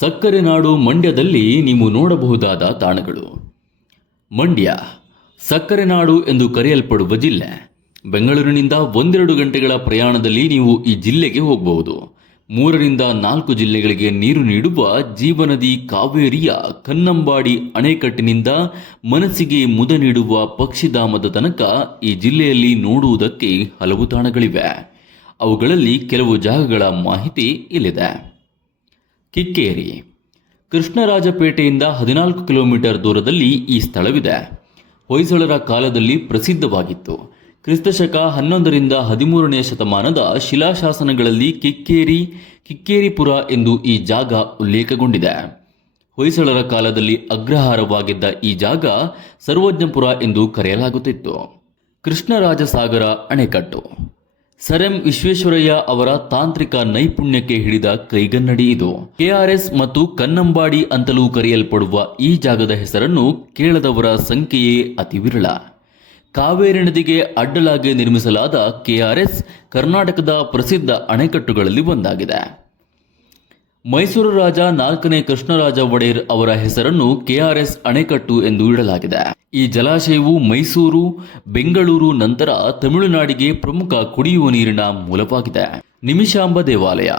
ಸಕ್ಕರೆ ನಾಡು ಮಂಡ್ಯದಲ್ಲಿ ನೀವು ನೋಡಬಹುದಾದ ತಾಣಗಳು. ಮಂಡ್ಯ, ಸಕ್ಕರೆ ನಾಡು ಎಂದು ಕರೆಯಲ್ಪಡುವ ಜಿಲ್ಲೆ. ಬೆಂಗಳೂರಿನಿಂದ ಒಂದೆರಡು ಗಂಟೆಗಳ ಪ್ರಯಾಣದಲ್ಲಿ ನೀವು ಈ ಜಿಲ್ಲೆಗೆ ಹೋಗಬಹುದು. ಮೂರರಿಂದ ನಾಲ್ಕು ಜಿಲ್ಲೆಗಳಿಗೆ ನೀರು ನೀಡುವ ಜೀವನದಿ ಕಾವೇರಿಯ ಕನ್ನಂಬಾಡಿ ಅಣೆಕಟ್ಟಿನಿಂದ ಮನಸ್ಸಿಗೆ ಮುದ ನೀಡುವ ಪಕ್ಷಿಧಾಮದ ತನಕ ಈ ಜಿಲ್ಲೆಯಲ್ಲಿ ನೋಡುವುದಕ್ಕೆ ಹಲವು ತಾಣಗಳಿವೆ. ಅವುಗಳಲ್ಲಿ ಕೆಲವು ಜಾಗಗಳ ಮಾಹಿತಿ ಇಲ್ಲಿದೆ. ಕಿಕ್ಕೇರಿ. ಕೃಷ್ಣರಾಜಪೇಟೆಯಿಂದ ಹದಿನಾಲ್ಕು ಕಿಲೋಮೀಟರ್ ದೂರದಲ್ಲಿ ಈ ಸ್ಥಳವಿದೆ. ಹೊಯ್ಸಳರ ಕಾಲದಲ್ಲಿ ಪ್ರಸಿದ್ಧವಾಗಿತ್ತು. ಕ್ರಿಸ್ತಶಕ ಹನ್ನೊಂದರಿಂದ ಹದಿಮೂರನೆಯ ಶತಮಾನದ ಶಿಲಾಶಾಸನಗಳಲ್ಲಿ ಕಿಕ್ಕೇರಿ, ಕಿಕ್ಕೇರಿಪುರ ಎಂದು ಈ ಜಾಗ ಉಲ್ಲೇಖಗೊಂಡಿದೆ. ಹೊಯ್ಸಳರ ಕಾಲದಲ್ಲಿ ಅಗ್ರಹಾರವಾಗಿದ್ದ ಈ ಜಾಗ ಸರ್ವಜ್ಞಪುರ ಎಂದು ಕರೆಯಲಾಗುತ್ತಿತ್ತು. ಕೃಷ್ಣರಾಜಸಾಗರ ಅಣೆಕಟ್ಟು. ಸರ್ ಎಂ ವಿಶ್ವೇಶ್ವರಯ್ಯ ಅವರ ತಾಂತ್ರಿಕ ನೈಪುಣ್ಯಕ್ಕೆ ಹಿಡಿದ ಕೈಗನ್ನಡಿ ಇದು. ಕೆಆರ್ಎಸ್ ಮತ್ತು ಕನ್ನಂಬಾಡಿ ಅಂತಲೂ ಕರೆಯಲ್ಪಡುವ ಈ ಜಾಗದ ಹೆಸರನ್ನು ಕೇಳದವರ ಸಂಖ್ಯೆಯೇ ಅತಿ ವಿರಳ. ಕಾವೇರಿ ನದಿಗೆ ಅಡ್ಡಲಾಗಿ ನಿರ್ಮಿಸಲಾದ ಕೆಆರ್ಎಸ್ ಕರ್ನಾಟಕದ ಪ್ರಸಿದ್ಧ ಅಣೆಕಟ್ಟುಗಳಲ್ಲಿ ಒಂದಾಗಿದೆ. ಮೈಸೂರು ರಾಜ ನಾಲ್ಕನೇ ಕೃಷ್ಣರಾಜ ಒಡೆಯರ್ ಅವರ ಹೆಸರನ್ನು ಕೆಆರ್ಎಸ್ ಅಣೆಕಟ್ಟು ಎಂದು ಇಡಲಾಗಿದೆ. ಈ ಜಲಾಶಯವು ಮೈಸೂರು, ಬೆಂಗಳೂರು ನಂತರ ತಮಿಳುನಾಡಿಗೆ ಪ್ರಮುಖ ಕುಡಿಯುವ ನೀರಿನ ಮೂಲವಾಗಿದೆ. ನಿಮಿಷಾಂಬ ದೇವಾಲಯ.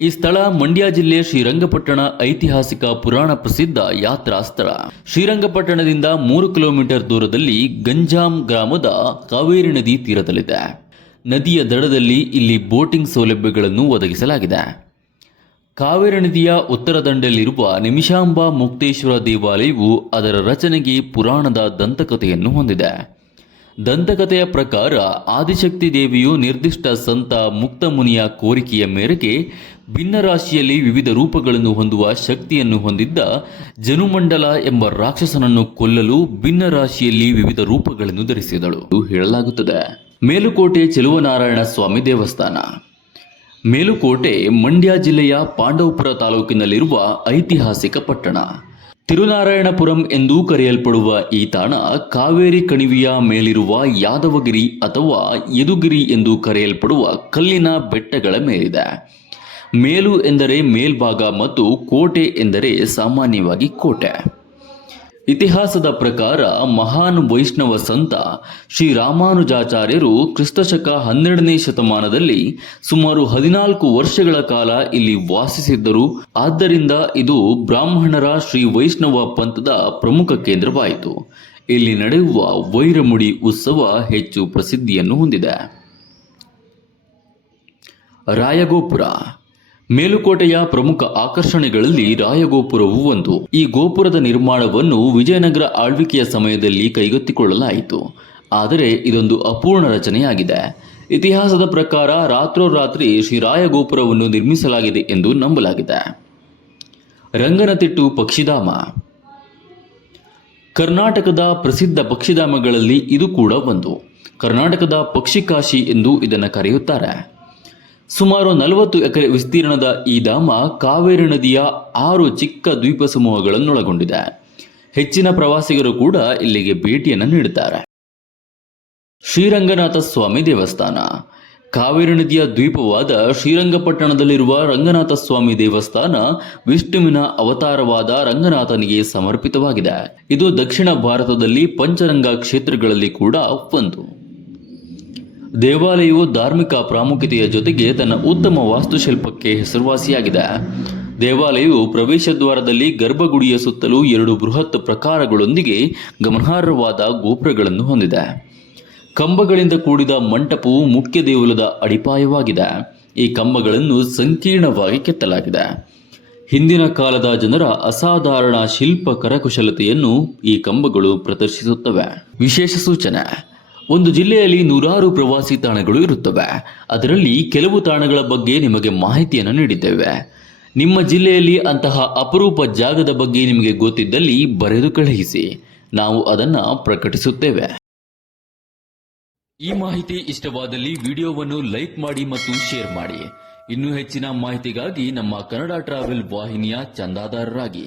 ಈ ಸ್ಥಳ ಮಂಡ್ಯ ಜಿಲ್ಲೆ ಶ್ರೀರಂಗಪಟ್ಟಣ ಐತಿಹಾಸಿಕ ಪುರಾಣ ಪ್ರಸಿದ್ಧ ಯಾತ್ರಾ ಸ್ಥಳ. ಶ್ರೀರಂಗಪಟ್ಟಣದಿಂದ ಮೂರು ಕಿಲೋಮೀಟರ್ ದೂರದಲ್ಲಿ ಗಂಜಾಂ ಗ್ರಾಮದ ಕಾವೇರಿ ನದಿ ತೀರದಲ್ಲಿದೆ. ನದಿಯ ದಡದಲ್ಲಿ ಇಲ್ಲಿ ಬೋಟಿಂಗ್ ಸೌಲಭ್ಯಗಳನ್ನು ಒದಗಿಸಲಾಗಿದೆ. ಕಾವೇರಿ ನದಿಯ ಉತ್ತರ ದಂಡೆಯಲ್ಲಿರುವ ನಿಮಿಷಾಂಬ ಮುಕ್ತೇಶ್ವರ ದೇವಾಲಯವು ಅದರ ರಚನೆಗೆ ಪುರಾಣದ ದಂತಕಥೆಯನ್ನು ಹೊಂದಿದೆ. ದಂತಕಥೆಯ ಪ್ರಕಾರ ಆದಿಶಕ್ತಿ ದೇವಿಯು ನಿರ್ದಿಷ್ಟ ಸಂತ ಮುಕ್ತ ಮುನಿಯ ಕೋರಿಕೆಯ ಮೇರೆಗೆ ಭಿನ್ನರಾಶಿಯಲ್ಲಿ ವಿವಿಧ ರೂಪಗಳನ್ನು ಹೊಂದುವ ಶಕ್ತಿಯನ್ನು ಹೊಂದಿದ್ದ ಜನುಮಂಡಲ ಎಂಬ ರಾಕ್ಷಸನನ್ನು ಕೊಲ್ಲಲು ಭಿನ್ನರಾಶಿಯಲ್ಲಿ ವಿವಿಧ ರೂಪಗಳನ್ನು ಧರಿಸಿದಳು. ಹೇಳಲಾಗುತ್ತದೆ. ಮೇಲುಕೋಟೆ ಚೆಲುವನಾರಾಯಣ ಸ್ವಾಮಿ ದೇವಸ್ಥಾನ. ಮೇಲುಕೋಟೆ, ಮಂಡ್ಯ ಜಿಲ್ಲೆಯ ಪಾಂಡವಪುರ ತಾಲೂಕಿನಲ್ಲಿರುವ ಐತಿಹಾಸಿಕ ಪಟ್ಟಣ. ತಿರುನಾರಾಯಣಪುರಂ ಎಂದೂ ಕರೆಯಲ್ಪಡುವ ಈ ತಾಣ ಕಾವೇರಿ ಕಣಿವೆಯ ಮೇಲಿರುವ ಯಾದವಗಿರಿ ಅಥವಾ ಯದುಗಿರಿ ಎಂದು ಕರೆಯಲ್ಪಡುವ ಕಲ್ಲಿನ ಬೆಟ್ಟಗಳ ಮೇಲಿದೆ. ಮೇಲು ಎಂದರೆ ಮೇಲ್ಭಾಗ ಮತ್ತು ಕೋಟೆ ಎಂದರೆ ಸಾಮಾನ್ಯವಾಗಿ ಕೋಟೆ. ಇತಿಹಾಸದ ಪ್ರಕಾರ ಮಹಾನ್ ವೈಷ್ಣವ ಸಂತ ಶ್ರೀ ರಾಮಾನುಜಾಚಾರ್ಯರು ಕ್ರಿಸ್ತಶಕ ಹನ್ನೆರಡನೇ ಶತಮಾನದಲ್ಲಿ ಸುಮಾರು ಹದಿನಾಲ್ಕು ವರ್ಷಗಳ ಕಾಲ ಇಲ್ಲಿ ವಾಸಿಸಿದ್ದರು. ಆದ್ದರಿಂದ ಇದು ಬ್ರಾಹ್ಮಣರ ಶ್ರೀ ವೈಷ್ಣವ ಪಂಥದ ಪ್ರಮುಖ ಕೇಂದ್ರವಾಯಿತು. ಇಲ್ಲಿ ನಡೆಯುವ ವೈರಮುಡಿ ಉತ್ಸವ ಹೆಚ್ಚು ಪ್ರಸಿದ್ಧಿಯನ್ನು ಹೊಂದಿದೆ. ರಾಯಗೋಪುರ ಮೇಲುಕೋಟೆಯ ಪ್ರಮುಖ ಆಕರ್ಷಣೆಗಳಲ್ಲಿ ರಾಯಗೋಪುರವು ಒಂದು. ಈ ಗೋಪುರದ ನಿರ್ಮಾಣವನ್ನು ವಿಜಯನಗರ ಆಳ್ವಿಕೆಯ ಸಮಯದಲ್ಲಿ ಕೈಗೆತ್ತಿಕೊಳ್ಳಲಾಯಿತು. ಆದರೆ ಇದೊಂದು ಅಪೂರ್ಣ ರಚನೆಯಾಗಿದೆ. ಇತಿಹಾಸದ ಪ್ರಕಾರ ರಾತ್ರೋರಾತ್ರಿ ಶ್ರೀ ರಾಯಗೋಪುರವನ್ನು ನಿರ್ಮಿಸಲಾಗಿದೆ ಎಂದು ನಂಬಲಾಗಿದೆ. ರಂಗನತಿಟ್ಟು ಪಕ್ಷಿಧಾಮ. ಕರ್ನಾಟಕದ ಪ್ರಸಿದ್ಧ ಪಕ್ಷಿಧಾಮಗಳಲ್ಲಿ ಇದು ಕೂಡ ಒಂದು. ಕರ್ನಾಟಕದ ಪಕ್ಷಿಕಾಶಿ ಎಂದು ಇದನ್ನು ಕರೆಯುತ್ತಾರೆ. ಸುಮಾರು ನಲವತ್ತು ಎಕರೆ ವಿಸ್ತೀರ್ಣದ ಈ ಧಾಮ ಕಾವೇರಿ ನದಿಯ ಆರು ಚಿಕ್ಕ ದ್ವೀಪ ಸಮೂಹಗಳನ್ನೊಳಗೊಂಡಿದೆ. ಹೆಚ್ಚಿನ ಪ್ರವಾಸಿಗರು ಕೂಡ ಇಲ್ಲಿಗೆ ಭೇಟಿಯನ್ನು ನೀಡುತ್ತಾರೆ. ಶ್ರೀರಂಗನಾಥ ಸ್ವಾಮಿ ದೇವಸ್ಥಾನ. ಕಾವೇರಿ ನದಿಯ ದ್ವೀಪವಾದ ಶ್ರೀರಂಗಪಟ್ಟಣದಲ್ಲಿರುವ ರಂಗನಾಥ ಸ್ವಾಮಿ ದೇವಸ್ಥಾನ ವಿಷ್ಣುವಿನ ಅವತಾರವಾದ ರಂಗನಾಥನಿಗೆ ಸಮರ್ಪಿತವಾಗಿದೆ. ಇದು ದಕ್ಷಿಣ ಭಾರತದಲ್ಲಿ ಪಂಚರಂಗ ಕ್ಷೇತ್ರಗಳಲ್ಲಿ ಕೂಡ ಒಂದು. ದೇವಾಲಯವು ಧಾರ್ಮಿಕ ಪ್ರಾಮುಖ್ಯತೆಯ ಜೊತೆಗೆ ತನ್ನ ಉತ್ತಮ ವಾಸ್ತುಶಿಲ್ಪಕ್ಕೆ ಹೆಸರುವಾಸಿಯಾಗಿದೆ. ದೇವಾಲಯವು ಪ್ರವೇಶ ದ್ವಾರದಲ್ಲಿ ಗರ್ಭಗುಡಿಯ ಸುತ್ತಲೂ ಎರಡು ಬೃಹತ್ ಪ್ರಕಾರಗಳೊಂದಿಗೆ ಗಮನಾರ್ಹವಾದ ಗೋಪುರಗಳನ್ನು ಹೊಂದಿದೆ. ಕಂಬಗಳಿಂದ ಕೂಡಿದ ಮಂಟಪವು ಮುಖ್ಯ ದೇವಲದ ಅಡಿಪಾಯವಾಗಿದೆ. ಈ ಕಂಬಗಳನ್ನು ಸಂಕೀರ್ಣವಾಗಿ ಕೆತ್ತಲಾಗಿದೆ. ಹಿಂದಿನ ಕಾಲದ ಜನರ ಅಸಾಧಾರಣ ಶಿಲ್ಪ ಕರಕುಶಲತೆಯನ್ನು ಈ ಕಂಬಗಳು ಪ್ರದರ್ಶಿಸುತ್ತವೆ. ವಿಶೇಷ ಸೂಚನೆ. ಒಂದು ಜಿಲ್ಲೆಯಲ್ಲಿ ನೂರಾರು ಪ್ರವಾಸಿ ತಾಣಗಳು ಇರುತ್ತವೆ. ಅದರಲ್ಲಿ ಕೆಲವು ತಾಣಗಳ ಬಗ್ಗೆ ನಿಮಗೆ ಮಾಹಿತಿಯನ್ನು ನೀಡಿದ್ದೇವೆ. ನಿಮ್ಮ ಜಿಲ್ಲೆಯಲ್ಲಿ ಅಂತಹ ಅಪರೂಪ ಜಾಗದ ಬಗ್ಗೆ ನಿಮಗೆ ಗೊತ್ತಿದ್ದಲ್ಲಿ ಬರೆದು ಕಳುಹಿಸಿ. ನಾವು ಅದನ್ನು ಪ್ರಕಟಿಸುತ್ತೇವೆ. ಈ ಮಾಹಿತಿ ಇಷ್ಟವಾದಲ್ಲಿ ವಿಡಿಯೋವನ್ನು ಲೈಕ್ ಮಾಡಿ ಮತ್ತು ಶೇರ್ ಮಾಡಿ. ಇನ್ನೂ ಹೆಚ್ಚಿನ ಮಾಹಿತಿಗಾಗಿ ನಮ್ಮ ಕನ್ನಡ ಟ್ರಾವೆಲ್ ವಾಹಿನಿಯ ಚಂದಾದಾರರಾಗಿ.